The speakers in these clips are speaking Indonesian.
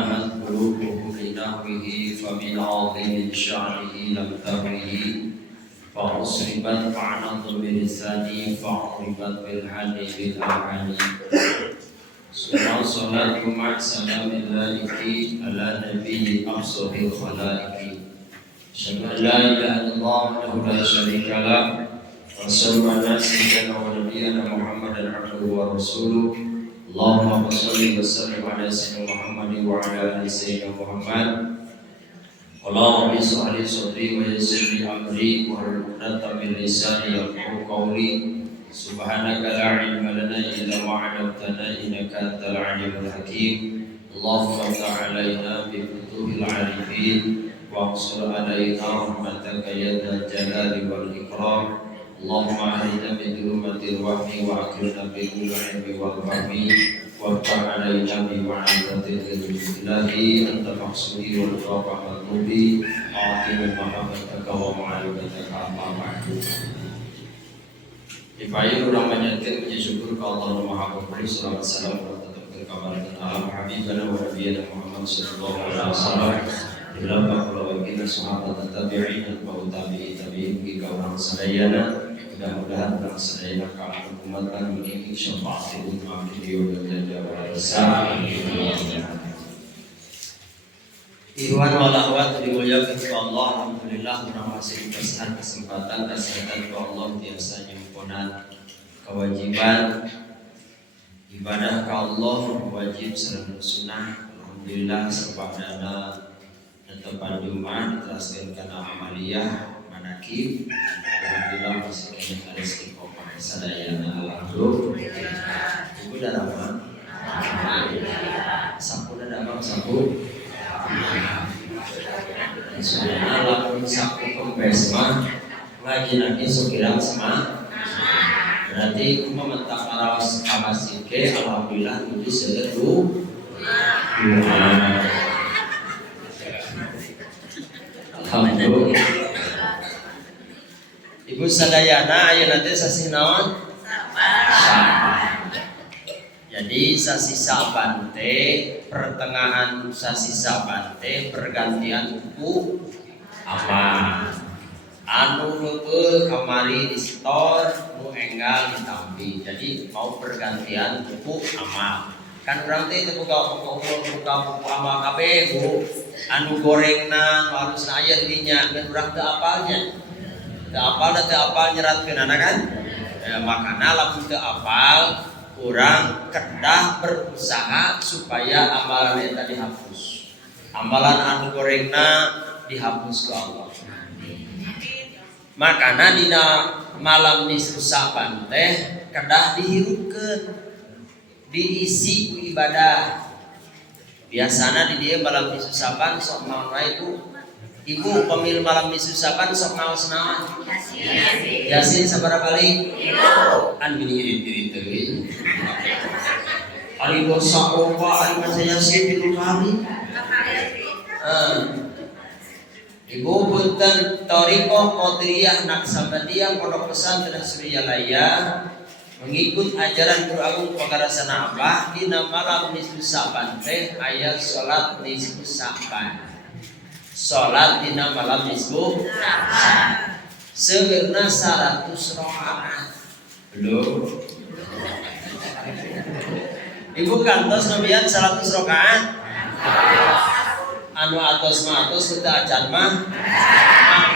تناهت قلوبهم لنحوه فمن عظيم شأنه لم تهوه فأصربت معنى الضمير الثاني فعربت بالحل بالأعاني ثم الصلاة مع سلام الله على نبي أفصح الخلائق أشهد أن لا إله إلا الله وحده لا شريك له وأشهد أن سيدنا ونبينا محمدا عبده ورسوله اللهم صل وسلم على سيدنا محمد وعلى آل سيدنا محمد اللهم اشرح لي صدري ويسر لي أمري واحلل عقدة من لساني يفقهوا قولي سبحانك لا علم لنا إلا ما علمتنا إنك أنت العليم الحكيم اللهم افتح علينا بفتوح العارفين واقصر علينا رحمتك يا ذا الجلال والإكرام اللهم أهدنا من ظلمة الوهم وأكرمنا بنور العلم والفهم وافتح علينا بمعرفة العلم إلهي أنت مقصودي والفاق مطلوبي أعطني محبتك ومعرفتك أما بعد. Ibayu orang menyatakan puji syukur ke Allah Maha Pemberi salawat salam tetap berkabarkan alam habibana wa nabiyana Muhammad sallallahu alaihi wasallam dalam para baginda sahabat tabi'in dan para tabi'in hingga orang sadayana mudah-mudahan orang sadayana kaum umat memiliki syafaat umat beliau dan jawab Ikhwan wal akhwat dimuliakan oleh Allah, alhamdulillah kita masih diberikan kesempatan kesehatan oleh Allah biasa menyempurnakan kewajiban ibadah ke Allah wajib serta sunnah. Alhamdulillah sebab dana tetepan Jumat diteraskan karena amaliyah manakib. Alhamdulillah masih kena ada istiqomah sadayana alhamdulillah. Ibu dan abang, sapu dan abang sapu. Soalnya lakukan sapu kempes mah ngaji lagi sokirang sama berarti mementak arawas kamasike alhamdulillah itu seluruh alhamdulillah. Ibu sadayana ayo nanti sasi naon jadi sasi Saban teh pertengahan sasi Saban teh pergantian buku amal anu heupeul kamari di store nu enggal ditampi jadi mau pergantian buku amal kan urang teh buka buku amal kabeh Bu anu gorengna nu harusna aya dinya dan urang teu apalnya teu apal nyeratkeunana kan makana lamun teu apal kurang kedah berusaha supaya amalan eta dihapus. Amalan anu gorengna dihapus ku Allah. Makana dina malam nisfu Saban teh kedah dihirupkeun, diisi ku ibadah. Biasana di dieu malam nisfu Saban sok naon wae Bu? Ibu pemil malam nisfu Saban sok naon-naon? Yasin sabaraha kali? An irit-irit teuing. Ari dosa oba ari maca Yasin 3 kali. Ibu punten Thariqah Qadiriyah Naqsabandiyah Pondok Pesantren Suralaya mengikut ajaran Guru Agung Pagarasana Abah dina malam nisfu Saban teh aya salat nisfu Saban. Salat dina malam nisfu Saban. Seurna 100 rakaat. Belum. Ibu kantos nabian 100 rakaat. Anu atos mah atos teu acan mah.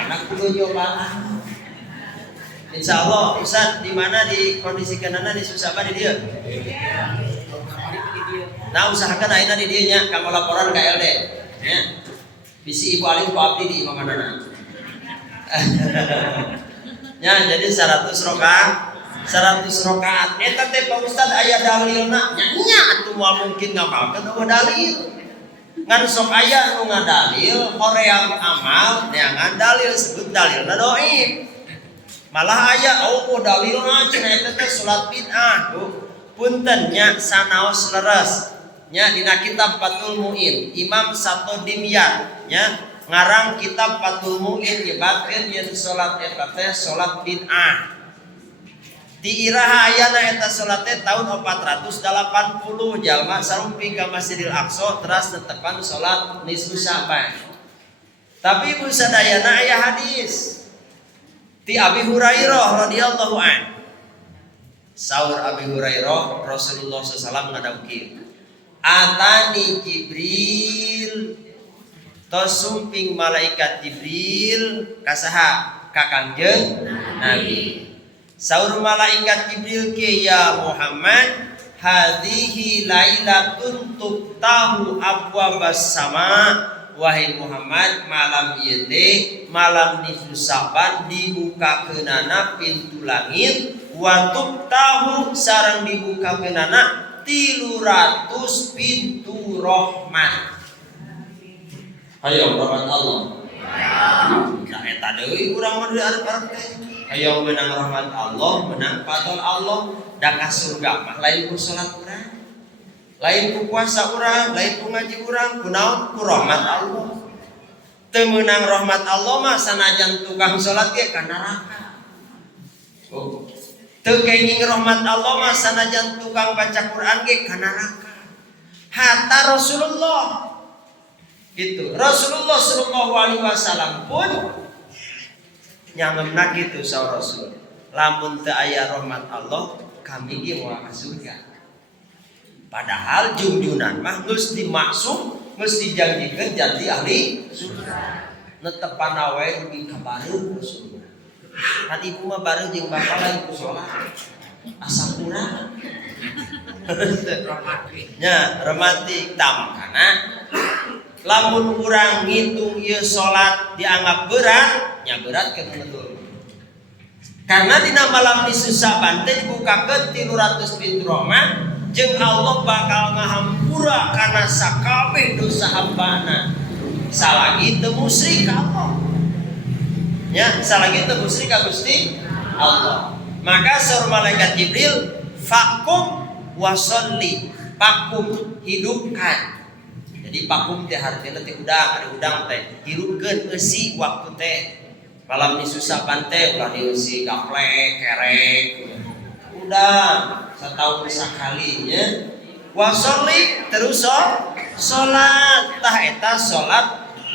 Anak kudu nyobaan. Insyaallah Ustaz di mana di kondisi kenana di Saban di dieu? Nah usahakan ayeuna di dieu nya kamu laporan ka LD nya. Bisi Ibu Alim ku abdi di manana. Ya jadi 100 rakaat eta teh Pak Ustaz aya dalilna nya atuh moal mungkin ngapalkeun eueuh dalil ngan sok aya nu ngadalil hoream amal neangan dalil sebut dalilna dhaif malah aya dalilna cenah eta teh salat bid'ah punten nya sanaos leres nya dina kitab Fathul Muin Imam Satodimyan nya ngarang kitab Fathul Muin nyebatkeun yen salat eta teh salat bid'ah Diiraha ayana eta salat teh tahun 480 jalma sarumping ka Masjidil Aqsa teras netepan salat nisfu Sa'ban. Tapi ibu sadayana aya hadis ti Abi Hurairah radhiyallahu an. Saur Abi Hurairah Rasulullah SAW ngadawkeun, atani Jibril, tos sumping malaikat Jibril kasaha ka Kangjeng Nabi. Saur malaikat Jibril ke ya Muhammad, hadhihi lailatun tuftahu abwabas sama. Wahai Muhammad, malam ieu teh malam nisfu Sa'ban dibukakeunana pintu langit, wa tuftahu sareng dibukakeunana 300 pintu rahmat. Hayo rahmat Allah. Nah eta deui urang mah arep-arep teh. Hayo menang rahmat Allah, menang fadl Allah, da ka surga mah lain ku salat urang, lain ku puasa urang, lain ku ngaji urang, kunaon ku rahmat Allah. Teu meunang rahmat Allah mah sanajan tukang salat ge ka neraka. Oh. Teu kenging rahmat Allah mah sanajan tukang baca Quran ge ka neraka. Hatta Rasulullah itu Rasulullah sallallahu alaihi wasallam pun nyangemna kitu saur Rasul, lamun teu aya rahmat Allah kami ge moal ka surga. Padahal junjunan mah geus dimaksud, geus dijanjikeun jadi ahli surga. Netepan wae dugi ka bareuh surga. Kan ibu mah bareuh jeung bapak lain ku salat. Asa kurang. Nya romantik tamakana lamun urang ngitung ieu salat dianggap berat, nya berat keur betul. Karena dina malam nisfu Sa'ban teh dibukakeun 300 pintu rahmat, jeung Allah bakal ngahampura kana sakabeh dosa hambana. Salagi teu musyrik ka Allah. Ya, salagi teu musyrik ka Gusti Allah. Maka saur malaikat Jibril, fakum wasolli, pakum hidupkan. Jadi pakum teh hartina teh udang, ada udang teh hirupkeun eusi waktu teh. Malam nisfu Sa'ban teh ulah dieusi gaplek, kerek. Udang setahun sekali nya. Wasolli terus salat, tah eta salat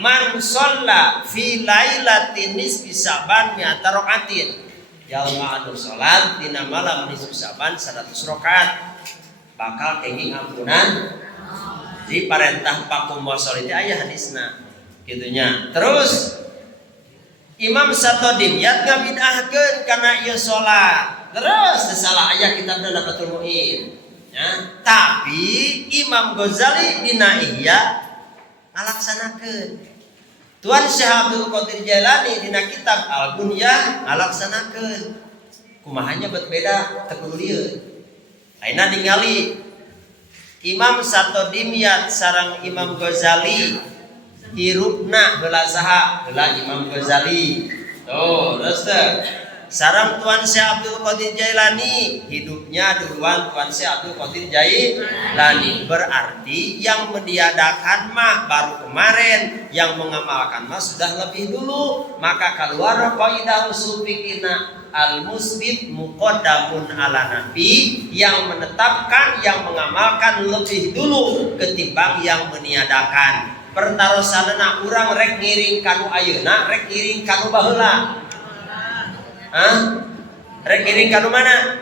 man shalla fi lailatin nisfi Sa'ban mi'ata rakaatin. Jalma anu salat dina malam nisfu Sa'ban 100 rakaat bakal kenging ampunan. Jadi parentah pakum wasolli teh aya hadisna kitunya. Terus Imam Satodimyat ngabidahkeun kana ieu salat. Terus salah aya kitab Dafatul Mu'in. Ya, tapi Imam Ghazali dina Ihya ngalaksanakeun. Tuan Syekh Abdul Qadir Jailani dina kitab Al-Bunyah ngalaksanakeun. Kumahanya beda teu kudu lieu. Ayeuna ningali Imam Satodimyat sareng Imam Ghazali hirupna heula saha? Heula Imam Ghazali. Tuh, terus teh. Sareng Tuan Syekh Abdul Qadir Jailani hidupnya duluan Tuan Syekh Abdul Qadir Jailani. Berarti yang meniadakan mah baru kemarin, yang mengamalkan mah sudah lebih dulu. Maka keluar qaidah usul fikihna al-musbit muqaddamun ala nabi, yang menetapkan, yang mengamalkan lebih dulu ketimbang yang meniadakan. Pertarosanna urang rek ngiring kanu ayeuna, rek ngiring kanu baheula. Rek ngiring kanu mana?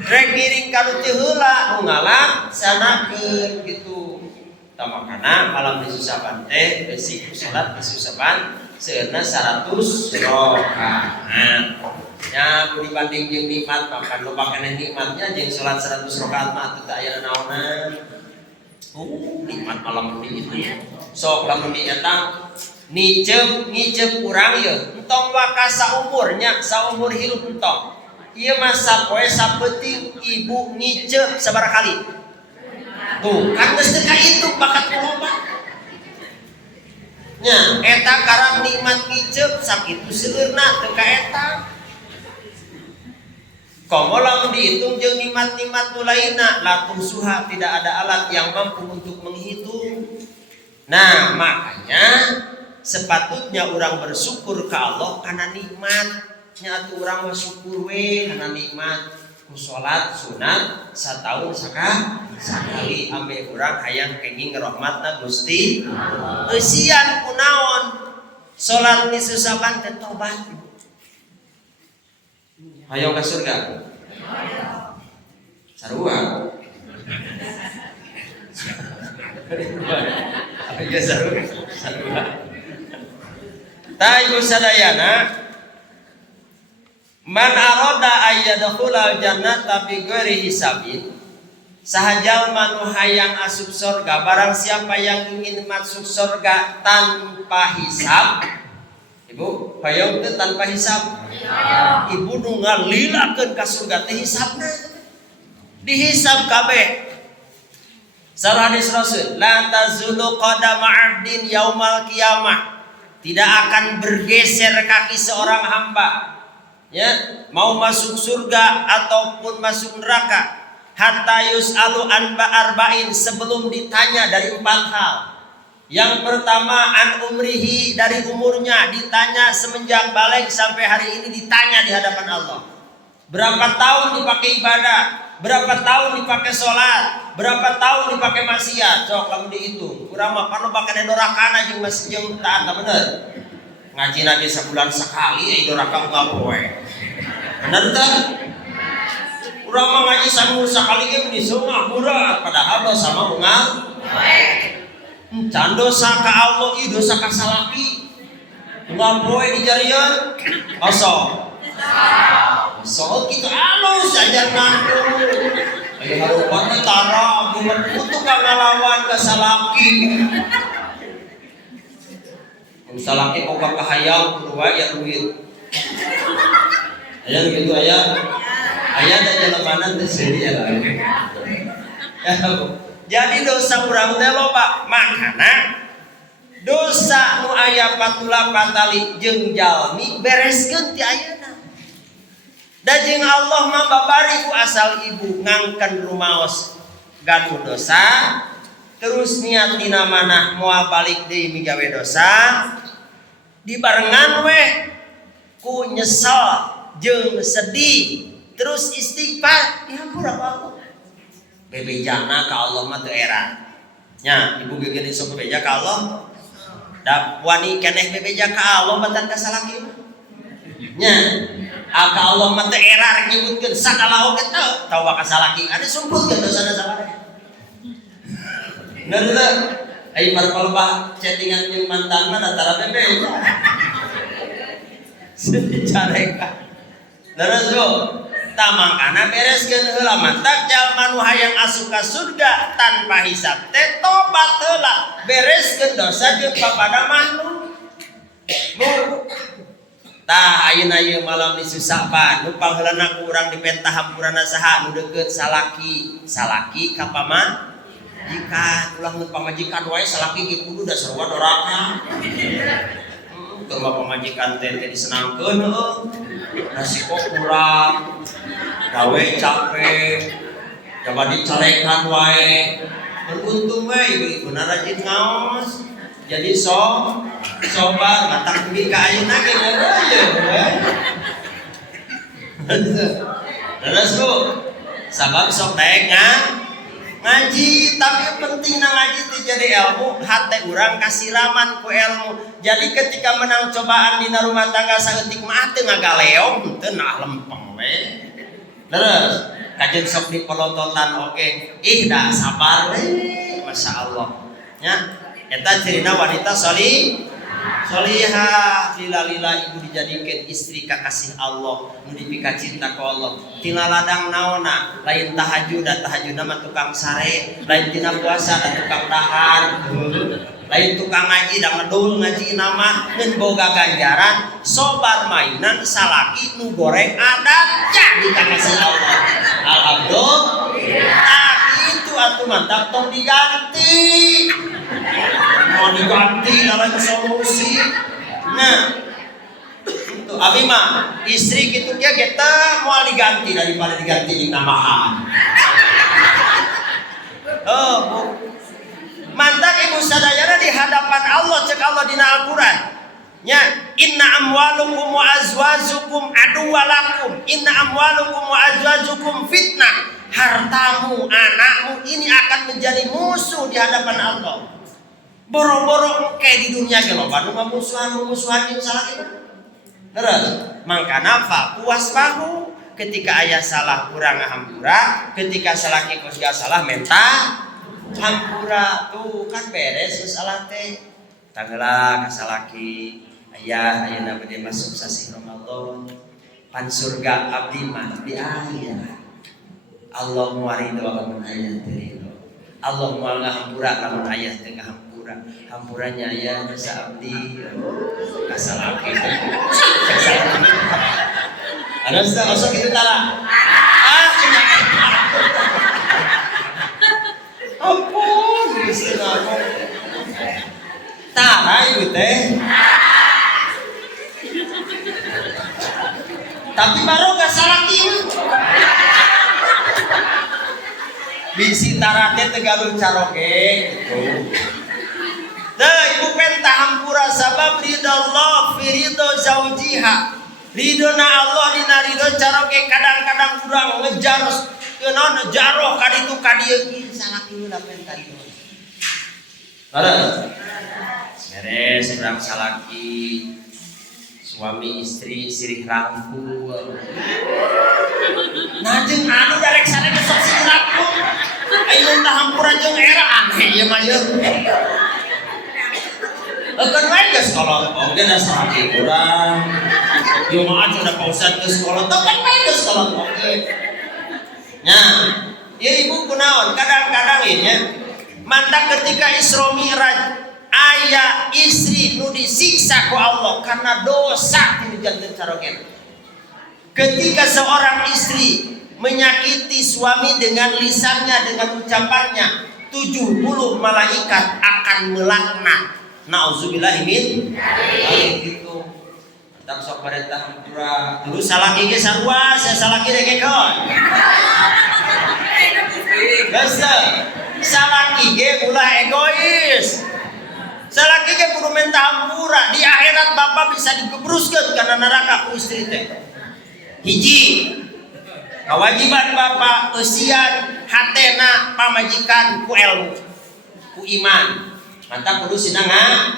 Rek ngiring kanu teu heula nu ngalaksanakeun gitu. Tamakana malam nisfu Sa'ban teh besi salat nisfu Sa'ban seueurna 100 rakaat. Ya kudu dibanding jeung nikmat makan loba keneh nikmatnya jeung salat 100 rakaat mah teu aya naonan. Nikmat malam ini itu. Sok lamun dietang ngicep urang ye entong wakasa umurnya saumur hirup entong. Ieu mah sapoe sapeuting ibu ngicep sabaraha kali. Tuh, kan geus teu ka itu bakat loba. Nya, eta karang nikmat ngicep sakitu seueurna teu ka eta. Komo lamun dihitung jeung nikmat-nikmat nu lainna, latung suha tidak ada alat yang mampu untuk menghitung. Nah, makanya sepatutnya orang bersyukur ke Allah karena nikmat. nya atuh urang mah syukur we kana nikmat ku salat sunat satahun sakali ambe urang hayang kenging rahmatna Gusti eusian kunaon salat nisfu Saban teh tobat hayang ka surga sarua aya sarua ta ibu sadayana man aroda ayyadkhulal jannata bi ghairi hisabin sahajal manu hayang asup surga barang siapa yang ingin masuk surga tanpa hisab ibu hayang teh tanpa hisab ibu nu ngalilakeun ka surga teh hisabna dihisab kabeh sareng hadis Rasul la tazulu qadama 'abdin yaumal qiyamah tidak akan bergeser kaki seorang hamba ya mau masuk surga ataupun masuk neraka hatta yus'alu an arba'in sebelum ditanya dari 4 hal. Yang pertama an umrihi dari umurnya ditanya semenjak balik sampai hari ini ditanya di hadapan Allah. Berapa tahun dipakai ibadah? Berapa tahun dipakai sholat? Berapa tahun dipakai maksiat? Cok kamu dihitung. Kurang mah panu pakai dorakana jeung masih jeung taat bener. Ngaji lagi sebulan sekali doraka enggak poe. Bener tak? Urang mah ngaji sekali ge bisa ngaburat padahal dosa mah ungal. Can dosa ka Allah ieu dosa ka salaki. Ungal poe dijarieun. Kosong. So kitu alus ajar nantu. Aya harupan teh tara abdi kudu ka ngalawan ka salaki. Salaki boga kahayang kudu aya duit. Aya gitu aya. Aya da jelemanan teh sedia lah. Jadi dosa urang teh loba, makana dosa nu aya patula patali jeung jalmi bereskeun ti ayeuna. Da jeung Allah mah babari ku asal ibu ngangken rumaos ganu dosa terus niat dina manah moal balik deui migawe dosa dibarengan we ku nyesel jeung sedih terus istighfar dihampura ka Allah bebejana ka Allah mah teu era nya ibu gegeun sok bebeja ka Allah da wani keneh bebeja ka Allah batan ka salaki nya ka Allah mah teu era rek nyebutkeun sakala oge teu tawa ka salaki ade sumpulkeun dosana sabaraha bener teu ai parpalba chattingan jeung mantan mah antara bebeja sedih careka terus tamangkana bereskeun heula mantak jalma nu hayang asup ka surga tanpa hisab teh tobat heula bereskeun dosa jeung papada makhluk tah ayeuna ieu malam nisfu Saban nu pangheulana ku urang dipentah hampurana saha nu deukeut salaki ka pamajikan ulah nu pamajikan wae salaki ge kudu da sarua doraka keur pamajikan teh disenangkeun heuh nasi kok kurang gawe capek coba dicarekan wae beruntung we ibu-ibu rajin ngaos jadi coba matak dugi ka ayeuna ge ngeureun terus Bu sabab sok daek ngaji tapi yang penting na ngaji teh jadi ilmu hate urang kasiraman ku ilmu jadi ketika menang cobaan dina rumah tangga saeutik mah teu ngagaleong teu nah lempeng we terus kajen sok dipelototan oke dah sabar we Masya Allah nya eta cirina wanita solihah lila ibu dijadikeun istri kakasih Allah nu dipika cinta ku Allah tina ladang naonna lain tahajudna mah tukang sare lain tina puasa da tukang dahar lain tukang ngaji da ngedul ngaji nama ngeun boga ganjaran sobar mainan salaki nu goreng adat jadi kakasih Allah alhamdulillah itu atuh mantap tong diganti mau diganti dalam solusi nah itu abi mah istri gitu kia kita mau diganti daripada diganti di namahan Bu mantap ibu sadayana di hadapan Allah cek Allah dina Al-Quran nya inna amwalukum wa azwajukum aduwalakum, inna amwalukum wa azwajukum fitnah. Hartamu, anakmu ini akan menjadi musuh di hadapan Allah. Boro-boro kayak di dunia ge loba nu musuhan jeung salah kita. Terus mangkana fa puas bahu ketika aya salah urang ngahampura, ketika salaki kos gak salah menta hampura. Tuh kan beres salah teh. Tanggeula ka salaki aya ayeuna bade masuk sasi Ramadan. Pan surga abdi mah di aya. Allah muarido lamun aya teu ridho. Allah moal ngahampura lamun aya teu ngahampura. Hampuranya aya jasa abdi kasalaki. Ada sudah masuk itu tara. Ampun, Gusti Allah. Tara ieu teh. Tapi baru gak salaki. Bisi tarate tegalung caroge gitu. Teh ibu penta hampura sabab ridallah fi ridho zaujiha. Ridona Allah dina ridho caroge kadang-kadang urang ngejar kenaon jaroh ka ditu ka dieu salaki nu penta ridho. Beres. Beres urang salaki suami istri sirih rangkul. Nah jeung anu darek sadaya sok sirih rangkul. Ayeuna tah hampura jeung era aneh ieu mah yeuh. Ekeun wae geus sekolah, oge da salaki urang. Jumaah cenah Pak Ustad geus sekolah, teu kan wae geus sekolah oge. Nya, ieu ibu kunaon? Kadang-kadang ieu nya mantap ketika Isra Mi'raj aya istri nu disiksa ku Allah karena dosa ti janten carogen. Ketika seorang istri menyakiti suami dengan lisannya, dengan ucapannya, 70 malaikat akan melaknat. Nauzubillahi min gitu. Tak sok parentah hampura. Terus salaki ge sarua, salaki regekeun. Geus salaki ge ulah egois. Salaki ge kudu menta hampura. Di akhirat bapak bisa digebruskeun kana neraka ku istri teh. Hiji, kewajiban bapak eusian hatena pamajikan ku ilmu, ku iman. Mantap kudu sinanga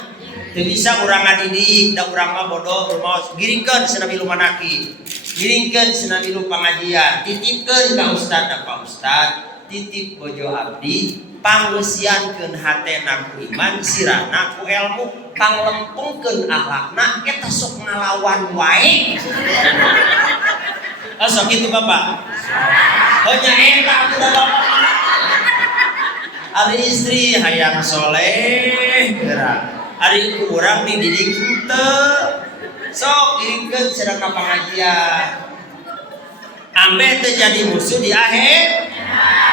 teu bisa urang ngadidik, da urang mah bodoh rumaos. Giringkeun cenah milu manaki. Giringkeun cenah milu pangajian. Titipkeun ka ustad da Pak Ustad, titip bojo abdi, pangeusiankeun hatena ku iman, sirahna ku ilmu, panglempungkeun akhlakna eta sok ngalawan wae. Asok itu bapak. Hanya eta udah bapak. Ari istri hayang soleh gerak. Ari kurang dididik teu. Sok diringkeun cenah ka pangajian. Ambe teu jadi musuh di akhir.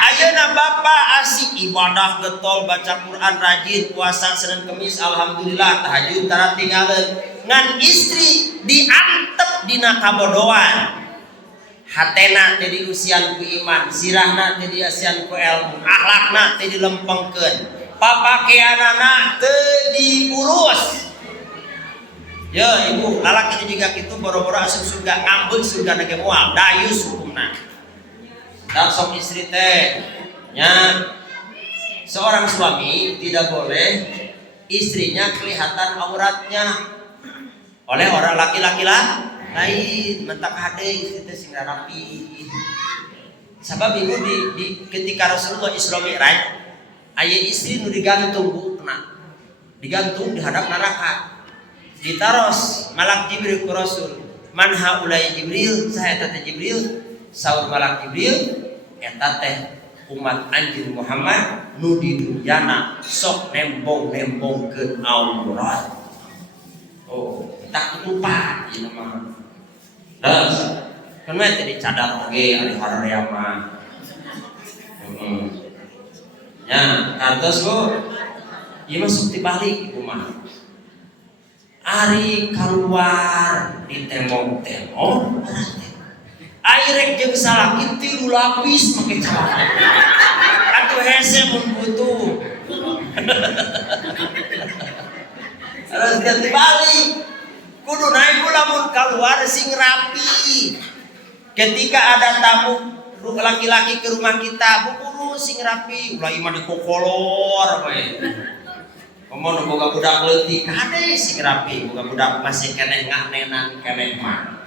Ayeuna bapak asik ibadah getol, baca Quran rajin, puasa Senin Kemis alhamdulillah, tahajud tara tinggalin. Ngan istri diantep dina kabodohan. Hatena teh diusian ku iman, sirahna teh diusian ku ilmu, akhlakna teh dilempengkeun, papakeanana teu diurus. Ya ibu, lalaki juga kitu boro-boro asup surga, ngambek surga nage moal, dayus hukumna. Dan sok istri teh nya seorang suami tidak boleh istrinya kelihatan auratnya oleh orang laki-laki lain. Mentak hade istri teh sing rapi. Sabab ibu di ketika Rasulullah Isra Mi'raj aya istri nu digantung buukna. Digantung di hadap neraka. Ditaros malak Jibril ku Rasul. Man haulai Jibril? Saha eta teh Jibril? Saur malak Jibril, eta teh umat anjeun Muhammad nu di dunyana sok nembong-nembongkeun aurat. Oh, tak lupa ieu mah. Terus, kan mah teh dicadar oge ari hararea mah. Ya, kartos Bu. Ieu mah sok dibalik ibu mah. Ari keluar di temong-temong. Airek jeung salaki 3 lapis make celana. Atuh hese mun butuh. Harus dibalik. kudu naik lamun keluar sing rapi. Ketika ada tamu laki-laki ke rumah kita, buru sing rapi, ulah imah dikokolor we. Ngomong boga budak leutik kade sing rapi, boga budak masih keneh nganenan keneh mah.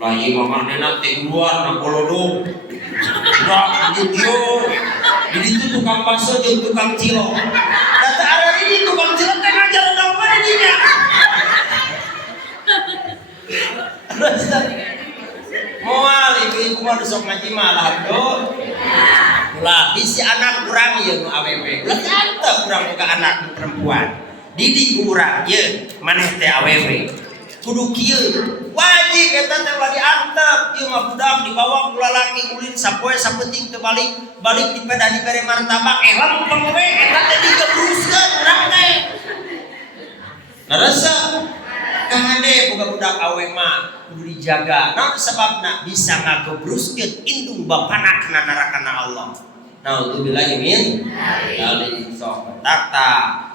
Ulah imah nganenan teh luar na bolodong. Udah dieu. Di ditu tukang bakso jeung tukang cilok. Data ada ini tukang cilok teh ngajar urang mah dinya. Moal ibu-ibu mah sok ngaji mah alhamdulillah. Ulah bisi anak urang ieu nu awewe. Ulah antep urang boga anak perempuan. Didik urang ieu maneh teh awewe. Kudu kieu. Wajib eta teh ulah diantep. Ieu mah budak dibawa ku lalaki ulin sapoe sapenting teu balik dipeda dibere martabak lempeng we eta teh digebruskeun urang teh. Narasa kahade boga budak awe mah kudu dijaga. Naon sababna bisa ngagebruskeun indung bapana kana narakana Allah. Naudzubillahi min dzalik. Sok takta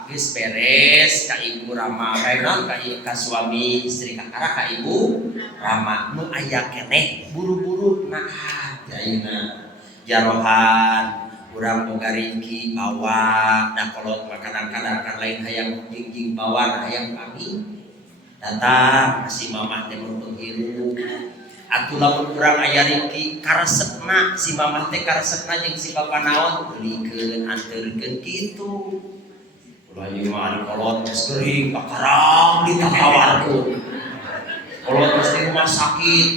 geus beres ka ibu Rama baenon ka suami istri kakara ka ibu Rama nu aya keneh buru-buru naah ayeuna jarohan urang boga ringki bawa da kolot kadang-kadang kan lain hayang jingjing bawa hayang kami datang si mamah teh mun hirup atuh lamun urang aya ringki karesepna si mamah teh karesepna jeung si bapa naon beulikeun anteurkeun kitu. Ulah ieu mah ari kolot geus geuring kakarang ditatawarkeun. Kolot geus di rumah sakit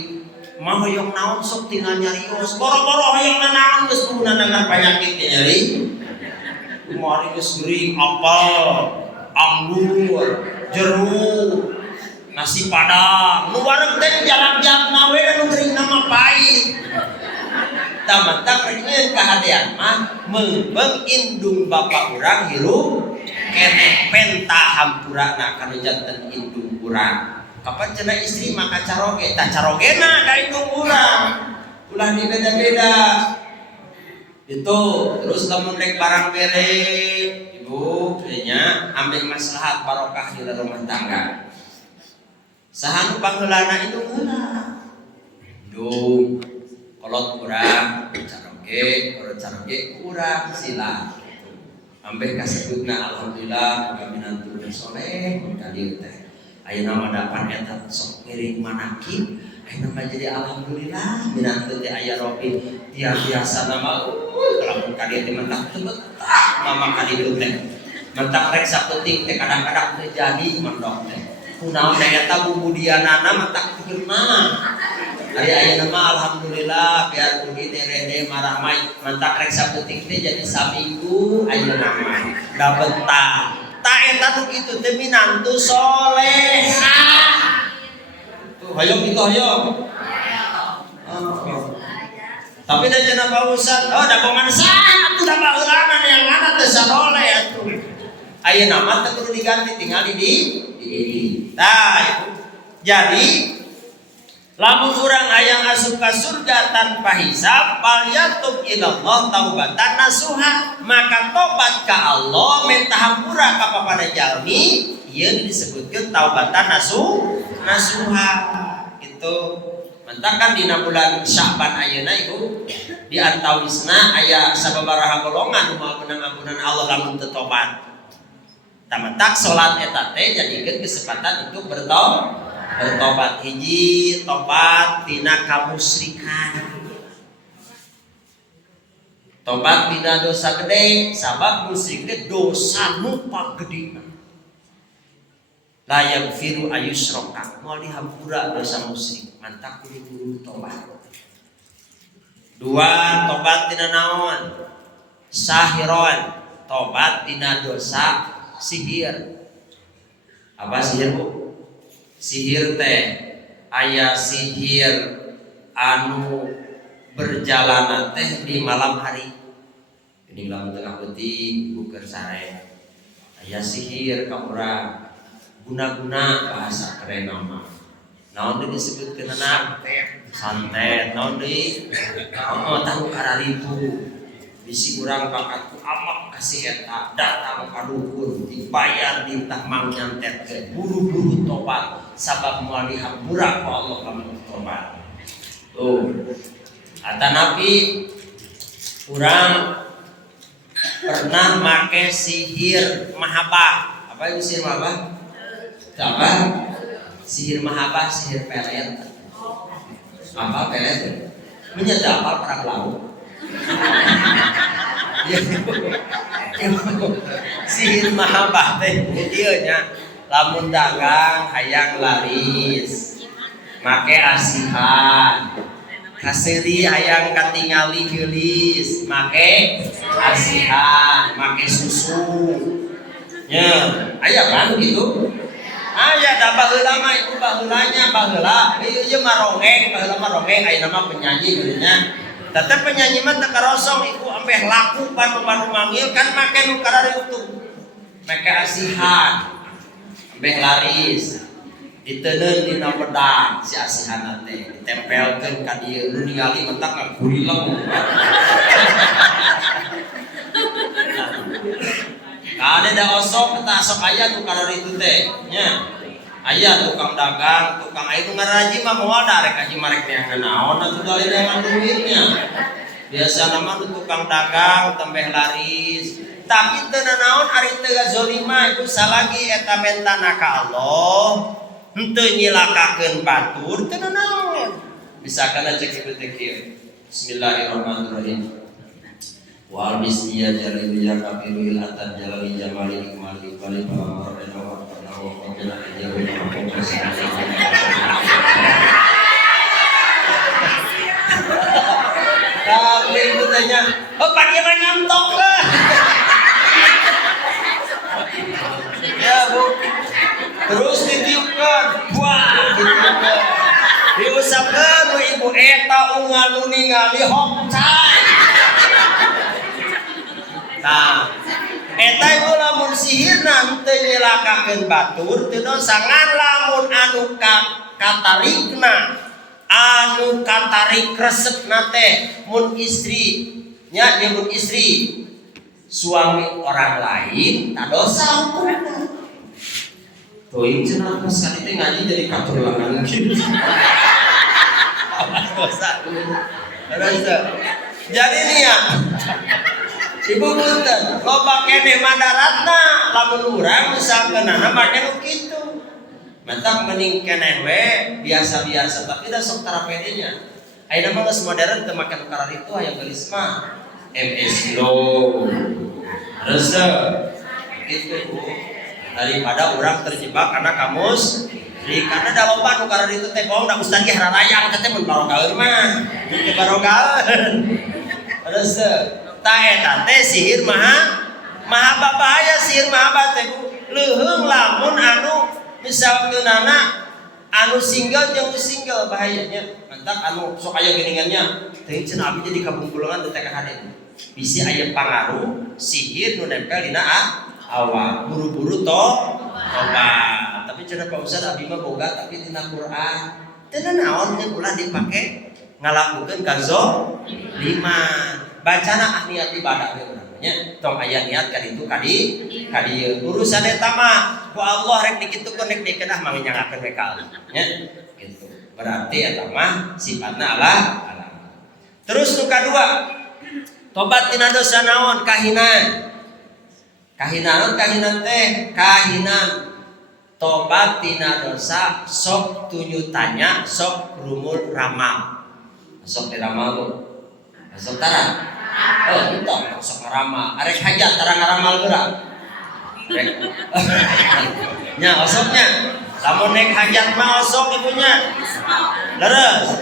mah hoyong naon sok tinggal nyarios boro-boro hoyong naon geus kudu nandangan penyakit teh nyari. Umari geus geuring apel, anggur, jeruk, nasi padang, nu wareg teh jalak-jalakna we nu geuring nama pait. Tamantak reunyeun kahadean mah meunbeung indung bapa urang hirup keneh penta hampurana kana janten indung urang. Kapan cenah istri maka caroge, tah carogena ka indung urang. Ulah dibeda-beda. Itu terus lamun rek barang bere ibu nya ambil maslahat barokah di rumah tangga. Saha nu pangeulana indung heula. Indung kolot urang caroge urang sila. Ambil kasebutna alhamdulillah boga minantu soleh ka dieu teh. Ayeuna mah dapan eta sok ngiring manakib, ayeuna mah jadi alhamdulillah minantu teh aya robi tiap biasa nama lamun ka dieu teh mentak teu betah mama ka dieu teh. Mentak rek sapenting teh kadang-kadang teu jadi mondok teh. Kunaon teh eta bubudianana mentak teu mah. Ari ayeuna mah alhamdulillah biar kudu derede maramai mentak rek sapenting teh jadi saminggu ayeuna mah da betah. Ta eta tuh kitu teh minantu solehah. Tuh hoyong kitu hoyong. Tapi da cenah pausan, oh da bongan saha atuh da baheulana yang mana teh saloleh atuh. Ayeuna mah teh kudu diganti tinggal di. Tah jadi lamun urang hayang asup ka surga tanpa hisab, fal yatub ilallah taubatan nasuha, maka tobat ka Allah minta hampura ka papada jalmi, ieu disebutkeun taubatan nasuha. Gitu. Mentakan dina bulan Sya'ban ayeuna ibu di antawisna aya sababaraha golongan moal meunang ampunan Allah lamun teu tobat. Tamentak salat eta teh jadikeun kesempatan untuk bertobat. Hiji tobat tina kamusyrikan. Tobat tina dosa gede sabab musyrik teh dosa nu pagedena. La yaghfiru ayyusyraka, moal dihampura dosa musyrik, mantak kudu tobat. Dua, tobat tina naon? Sahiron, tobat tina dosa sihir. Apa sihir bu? Sihir teh aya sihir anu berjalan teh di malam hari. Ini lamun tengah peuting buker sare. Aya sihir ka urang guna-guna bahasa keren nama. Naon deui disebutkeun santet, naon deui? Tahu kararitu. Bisi urang pangkat ku amak asih eta datang ka dukur dibayar ditah mangnyantetkeun buru-buru tobat sabab moal dihampura ku Allah kamu tobat. Tuh. Atanapi urang pernah make sihir mahabah. Apa itu sihir mahabah? Apa? Sihir mahabah, sihir pelet. Apa pelet? Menyedapal perang laut. Sihir mahabah teh ieu nya lamun dagang hayang laris make asihan kaseri hayang katingali geulis make asihan make susu nya aya kan gitu aya da baheula mah itu baheulanya baheula ieu marongeng baheula marongeng ayeuna mah penyanyi geunya tetep penyanyi mah teu karosong iku ambeh laku panu-panu manggil kan make nu kararitu make asihan ambeh laris diteuneun dina pedang si asihan teh ditempelkeun ka dieu nu ningali mentak ngagurileng kade da osok eta sok aya nu kararitu teh nya aya tukang dagang, tukang itu ngaraji mah moal darek aji marek neangan naon atuh dalil neangan duitnya. Biasa nama tukang dagang tembeh laris. Tapi teu naon ari teu zalima iku salagi eta mentana ka Allah, henteu nyilakakeun batur teu naon. Bisa kana cek kitu teh kieu. Bismillahirrahmanirrahim. Wal bisniya jalil ya kabirul atan jalali jamali ikmali bali bawara wa qadna ajaru tapi bertanya, oh pakai nyontok lah. Ya bu, terus ditiupkan, wah ditiupkan, diusapkan ibu eta ungal nu ningali hokcai. Nah, eta ibu lamun sihirna teu nyelakakeun batur teu dosa ngan lamun anu katarikna anu katarik resepna teh mun istri nya dia mun istri suami orang lain tak dosa hukumna. Tuh ieu cenah pas kali teh ngaji jadi katurunan gitu. Dosa. Jadi niat Ibu punten, loba keneh madaratna lamun urang misalkeunana make nu kitu. Mentak mending keneh we biasa-biasa tapi da sok tara pedenya. Ayeuna mah geus modern teu make nu kararitu aya geulis mah MS Glow. Resep gitu Bu. Daripada urang terjebak karena kamus karena da loba nu kararitu teh bohong da ustaz ge hararayang teh mun barogaeun mah. Teu barogaeun. Resep ta eta teh sihir maha babahaya sihir maha teh leuheung lamun anu misalkeunana anu single jeung single bahayanya mentak anu sok aya geuningannya teuing cenah abi jadi kabungkulangan teh ka hade bisi aya pangaruh sihir nu nempel dina awak buru-buru tobat tapi cenah Pak Ustaz abi mah boga tapi dina Quran teu naon nya ulah dipake ngalakukeun kazoliman bacana niat ibadah we urang nya tong aya niat ka ditu ka dieu urusan eta mah ku Allah rek dikitukeun rek dikeunah mah nyangakeun we ka Allah nya gitu berarti eta mah sifatna ala terus nu kadua tobat tina dosa naon kahinan teh kahinan tobat tina dosa sok tunyu tanya sok rumul ramal sok diramal lu sok tara oh itu sok ngaramal arek hajat tara ngaramal geura nya osoknya lamun nek hajat mah osok ibunya leres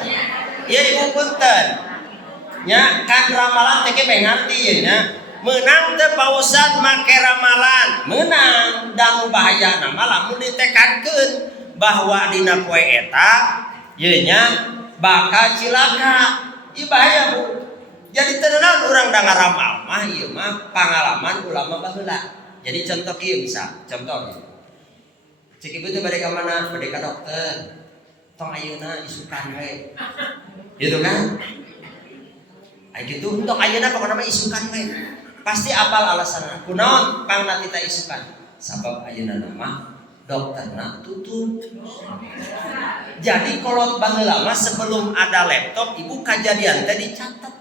ieu ibu punten nya kan ramalan teh ge ngarti ye nya meunang teh Pak Ustad make ramalan meunang dan bahayana mah lamun ditekadkeun bahwa dina poe eta ye nya bakal cilaka ieu bahaya Bu. Jadi tenan urang da ngaramal mah ieu mah pangalaman ulama baheula. Jadi contoh kieu bisa, contoh. Cek ibu teh bade ka mana? Bade ka dokter. Tong ayeuna isukan we. Gitu kan? Ai kitu tong ayeuna pokona mah isukan we. pasti apal alasan kunaon pangna kita isukan sabab ayeuna nama dokterna tutup. Jadi kolot baheula mah sebelum ada laptop ibu kajadian teh dicatat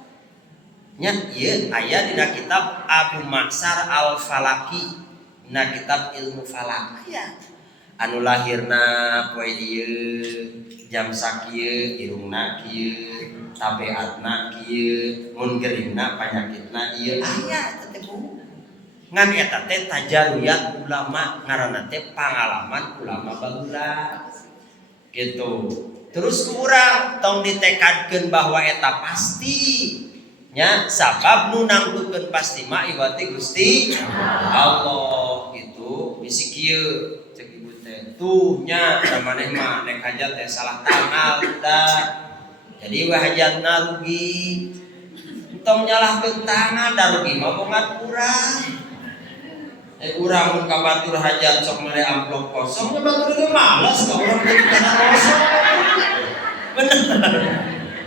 nya ieu aya dina kitab Abu Maksar Al-Falaki dina kitab ilmu falak aya anu lahirna poe dieu jam sakieu irungna kieu tabeatna kieu mun geuringna panyakitna ieu aya teh Bu. Ngan eta teh tajaruyat ulama ngaranna teh pangalaman ulama baheula gitu. Terus urang tong ditekadkeun bahwa eta pasti nya sabab nu nangtukeun pasti mah iwati Gusti Allah gitu. Bisi kieu cek ibu teh tuh nya da maneh mah nek hajat teh salah tanggal tah jadi we hajatna rugi tong nyalahkeun tanggal da rugi mah bongan urang. Urang mun ka batur hajat sok mere amplop kosong nya batur ge males ka urang teh kana kosong. Bener.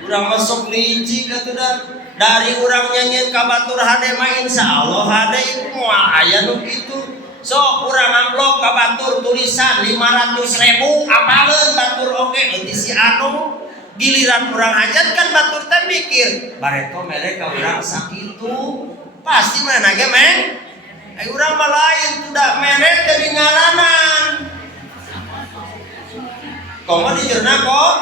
Urang masuk licik atuh da dari urang nyanyian ka batur hade mah insyaallah hade ieu moal aya nu kitu. Sok urang amplop ka batur tulisan 500.000 apaleun batur oge euti si anu. Giliran urang hajat kan batur teh mikir bareto mere ka urang sakitu. Pasti mana ge meh urang mah lain tuh mere teh ngaranan. Komo di jerna kok